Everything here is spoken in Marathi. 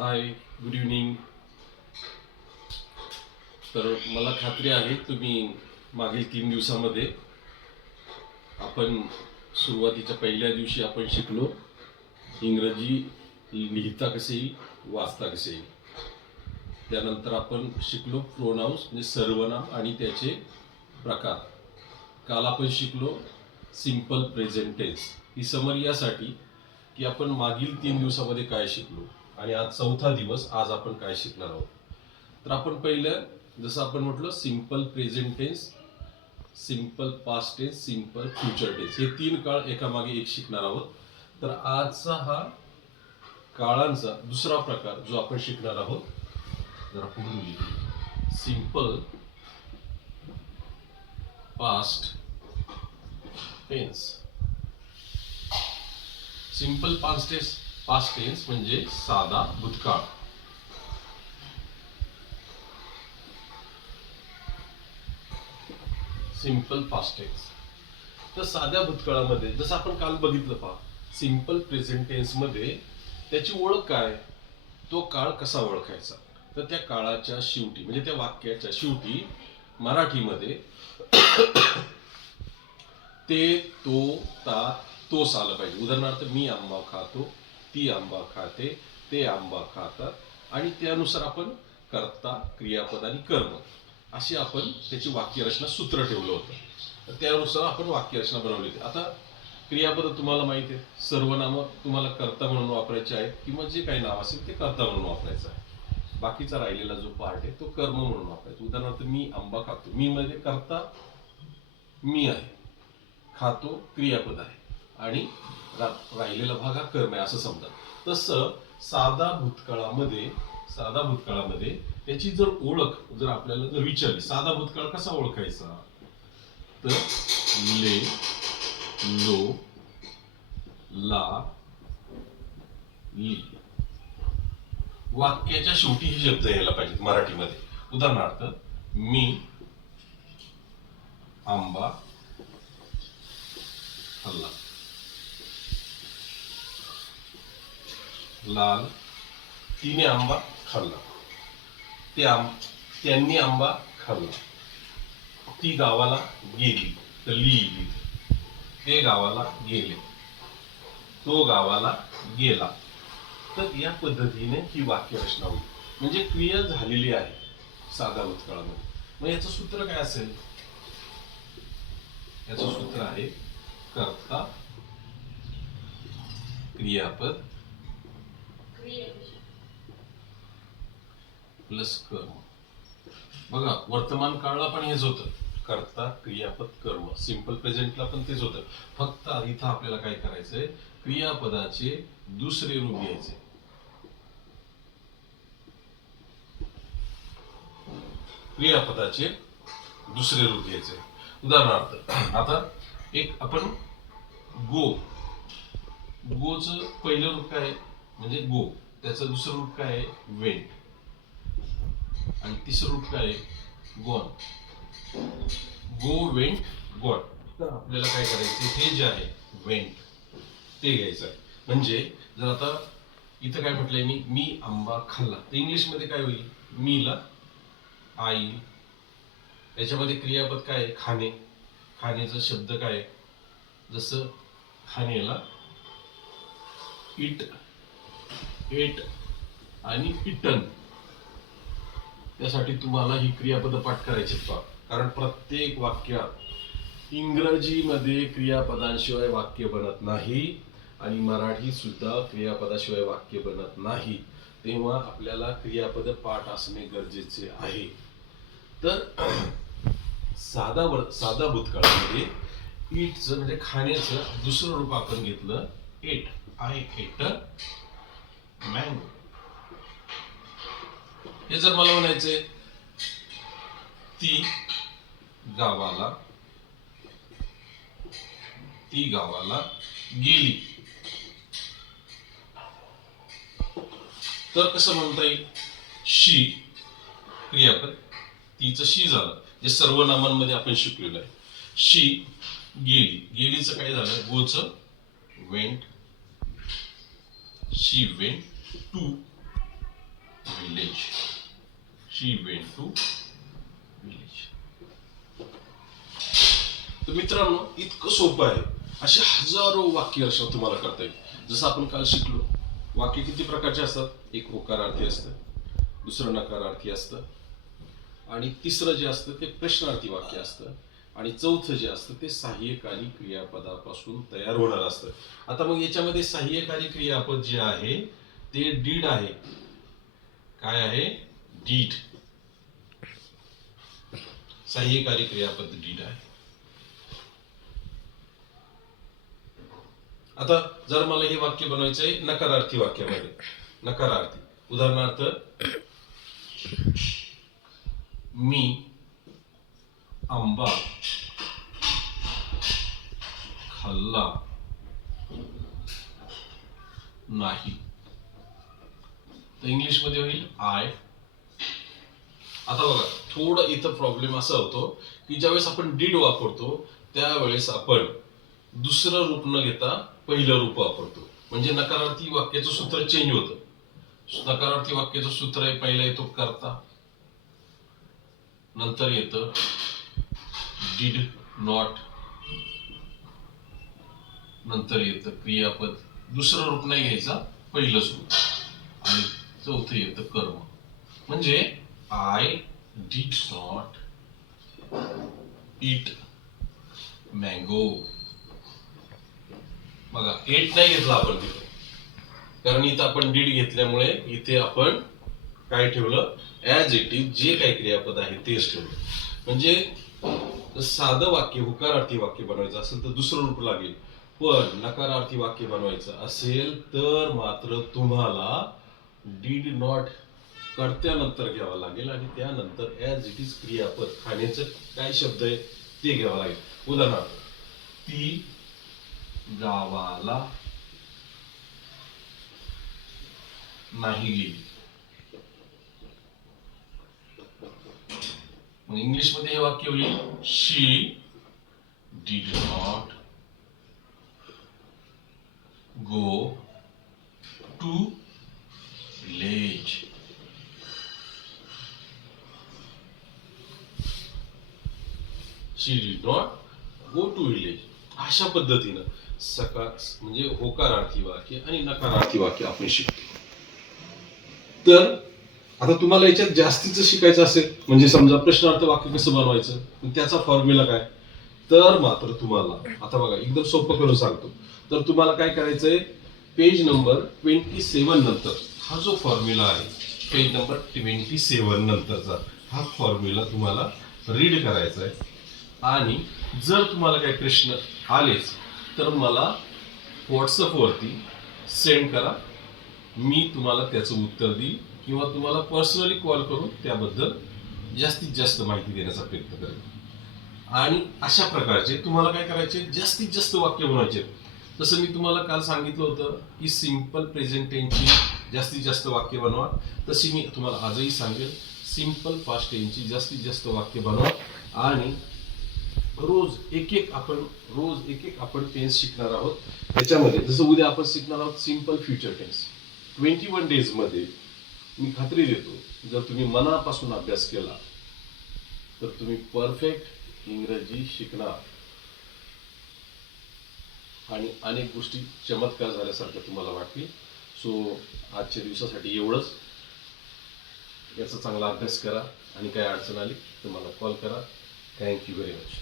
हाय, गुड इव्हनिंग. तर मला खात्री आहे तुम्ही मागील 3 दिवसामध्ये आपण सुरुवातीच्या पहिल्या दिवशी आपण शिकलो इंग्रजी लिहिता कसे येईल, वाचता कसे येईल. त्यानंतर आपण शिकलो प्रोनाउन्स म्हणजे सर्वनाम आणि त्याचे प्रकार. काल आपण शिकलो सिंपल प्रेझेंट टेन्स. ही समरी यासाठी की आपण मागील 3 दिवसामध्ये काय शिकलो आणि आज चौथा दिवस, आज आपण काय शिकणार आहोत. तर आपण पहिलं जसं आपण म्हटलं simple present tense, simple past tense, simple future tense, हे 3 काळ एकामागे एक शिकणार आहोत. तर आजचा हा काळांचा दुसरा प्रकार जो आपण शिकणार आहोत, जरा पुढे simple past tense. Simple past tense म्हणजे साधा भूतकाळ. Simple past tense. तर साध्या भूतकाळामध्ये जसं आपण काल बघितलं पहा, सिंपल प्रेझेंट टेन्स मध्ये त्याची ओळख काय, तो काळ कसा ओळखायचा. तर त्या काळाच्या शेवटी म्हणजे त्या वाक्याच्या शेवटी मराठीमध्ये ते, तो, ता, तोच आलं पाहिजे. उदाहरणार्थ मी आंबा खातो, ती आंबा खाते, ते आंबा खातात आणि त्यानुसार आपण कर्ता, क्रियापद आणि कर्म अशी आपण त्याची वाक्यरचना सूत्र ठेवलं होतं. त्यानुसार आपण वाक्यरचना बनवली होती. आता क्रियापद तुम्हाला माहिती आहे, सर्वनाम तुम्हाला कर्ता म्हणून वापरायचे आहेत किंवा जे काही नाव असेल ते कर्ता म्हणून वापरायचं आहे. बाकीचा राहिलेला जो पार्ट आहे तो कर्म म्हणून वापरायचा. उदाहरणार्थ मी आंबा खातो, मी मध्ये कर्ता मी आहे, खातो क्रियापद आहे आणि राहिलेला भाग हा कर्म आहे असं समजा. तसं साधा भूतकाळामध्ये त्याची जर ओळख जर आपल्याला जर विचारली, साधा भूतकाळ कसा ओळखायचा, तर ले, लो, ला, ली वाक्याच्या शेवटी हे शब्द यायला पाहिजेत मराठीमध्ये. उदाहरणार्थ मी आंबा खाल्ला, लाल, तिने आंबा खाल्ला, त्यांनी आंबा खाल्ला, ती गावाला गेली तर लिहिली, ते गावाला गेले, तो गावाला गेला. तर या पद्धतीने ही वाक्यरचना होईल. म्हणजे क्रिया झालेली आहे साधा भूतकाळामध्ये. मग याचं सूत्र काय असेल, याचं सूत्र आहे कर्ता, क्रियापद प्लस कर्म. बघा वर्तमान काळाला पण हेच होतं, कर्ता, क्रियापद, कर्म. सिंपल प्रेझेंटला पण तेच होतं. फक्त इथं आपल्याला काय करायचंय, क्रियापदाचे दुसरे रूप घ्यायचे. क्रियापदाचे दुसरे रूप घ्यायचे. उदाहरणार्थ आता एक आपण गोचं पहिलं रूप काय म्हणजे गो, त्याचं दुसरं रूप काय आहे वेंट, आणि तिसरं रूप काय आहे गॉन. गो, वेंट, गॉन. तर आपल्याला काय करायचं, हे जे आहे वेंट ते घ्यायचं आहे. म्हणजे जर आता इथं काय म्हटलंय मी आंबा खाल्ला, तर इंग्लिशमध्ये काय होईल, मीला आई. त्याच्यामध्ये क्रियापद काय आहे खाणे, खाण्याचा शब्द काय आहे, जसं खाण्याला इट, एट आणि इटन. त्यासाठी तुम्हाला ही क्रियापद पाठ करायची, कारण प्रत्येक वाक्यात इंग्रजीमध्ये क्रियापदांशिवाय वाक्य बनत नाही आणि मराठी सुद्धा क्रियापदाशिवाय वाक्य बनत नाही. तेव्हा आपल्याला क्रियापद पाठ असणे गरजेचे आहे. तर साधा भूतकाळामध्ये ईटचं म्हणजे खाण्याचं दुसरं रूप आपण घेतलं एट. I eight mango. हे जर मला म्हणायचे ती गावाला गेली, तर कसं म्हणता येईल, शी क्रियापद, तिचं शी झालं, जे सर्वनामांमध्ये आपण शिकलेलं आहे. शी गेली, गेलीचं काय झालं गोचं went, she went to village. She went to village. तर मित्रांनो, इतकं सोपं आहे. अशी हजारो वाक्य असं तुम्हाला करता येईल. जसं आपण काल शिकलो, वाक्य किती प्रकारचे असतात? एक होकारार्थी असतं, दुसरं नकारार्थी असतं, आणि तिसरं जे असतं ते प्रश्नार्थी वाक्य असतं, आणि चौथं जे असतं ते सहाय्यकारी क्रियापदापासून तयार होणार असतं. आता मग याच्यामध्ये सहाय्यकारी क्रियापद जे आहे ते डीड आहे. काय आहे? डीड. सहाय्यकारी क्रियापद डीड आहे. आता जर मला हे वाक्य बनवायचं आहे नकारार्थी वाक्यामध्ये, नकारार्थी, उदाहरणार्थ, मी आंबा खाल्ला नाही, तर इंग्लिश मध्ये होईल आय. आता बघा, थोडं इथं प्रॉब्लेम असा होतो की ज्यावेळेस आपण डीड वापरतो त्यावेळेस आपण दुसरं रूप न घेता पहिलं रूप वापरतो, म्हणजे नकारार्थी वाक्याचं सूत्र चेंज होतं. नकारार्थी वाक्याचं सूत्र आहे, पहिला येतो कर्ता, नंतर येतं डीड नॉट, नंतर येतं क्रियापद. दुसरं रूप नाही घ्यायचा, पहिलंच रूप, आणि चौथं येतं कर्म. म्हणजे I did not eat mango. बघा, एट नाही घेतला आपण तिथे, कारण इथं आपण डीड घेतल्यामुळे इथे आपण काय ठेवलं? ऍज इट इज जे काही क्रियापद आहे तेच ठेवलं. म्हणजे साधं वाक्य होकारार्थी वाक्य बनवायचं असेल तर दुसरं रूप लागेल, पण नकारार्थी वाक्य बनवायचं असेल तर मात्र तुम्हाला डीड नॉट कर्त्यानंतर घ्यावा लागेल, आणि त्यानंतर ऍज इट इज क्रियापद, खाण्याचं काय शब्द आहे ते घ्यावा लागेल. उदाहरणार्थ, ती गावाला नाही गेली. मग इंग्लिश मध्ये हे वाक्य होईल she did not go to village. She did not go to village. अशा पद्धतीनं सकाळ म्हणजे होकारार्थी वाक्य आणि नकारार्थी वाक्य आपण शिकतो. तर आता तुम्हाला याच्यात जास्तीचं शिकायचं असेल, म्हणजे समजा प्रश्नार्थ वाक्य कसं बनवायचं, त्याचा फॉर्म्युला काय, तर मात्र तुम्हाला आता बघा एकदम सोपं करून सांगतो. तर तुम्हाला काय करायचंय, पेज नंबर 27 नंतर हा जो फॉर्म्युला आहे, पेज नंबर 27 नंतरचा हा फॉर्म्युला तुम्हाला रीड करायचा आहे. आणि जर तुम्हाला काही प्रश्न आलेच तर मला व्हॉट्सअपवरती सेंड करा, मी तुम्हाला त्याचं उत्तर देईल, किंवा तुम्हाला पर्सनली कॉल करून त्याबद्दल जास्तीत जास्त माहिती देण्याचा प्रयत्न करेल. आणि अशा प्रकारचे तुम्हाला काय करायचे, जास्तीत जास्त वाक्य बनवायचे. तसं मी तुम्हाला काल सांगितलं होतं की सिंपल प्रेझेंट टेन्सची जास्तीत जास्त वाक्य बनवा, तशी मी तुम्हाला आजही सांगेल सिंपल पास्ट टेन्सची जास्तीत जास्त वाक्य बनवा. आणि रोज एक एक आपण टेन्स शिकणार आहोत. त्याच्यामध्ये जसं उद्या आपण शिकणार आहोत सिंपल फ्युचर टेन्स. 21 डेज मध्ये मी खात्री देतो, जर तुम्ही मनापासून अभ्यास केला तर तुम्ही परफेक्ट इंग्रजी शिकणार, आणि अनेक गोष्टी चमत्कार झाल्यासारख्या तुम्हाला वाटतील. सो आजच्या दिवसासाठी एवढंच. याचा चांगला अभ्यास करा, आणि काही अडचण आली तर मला कॉल करा. Thank you very much.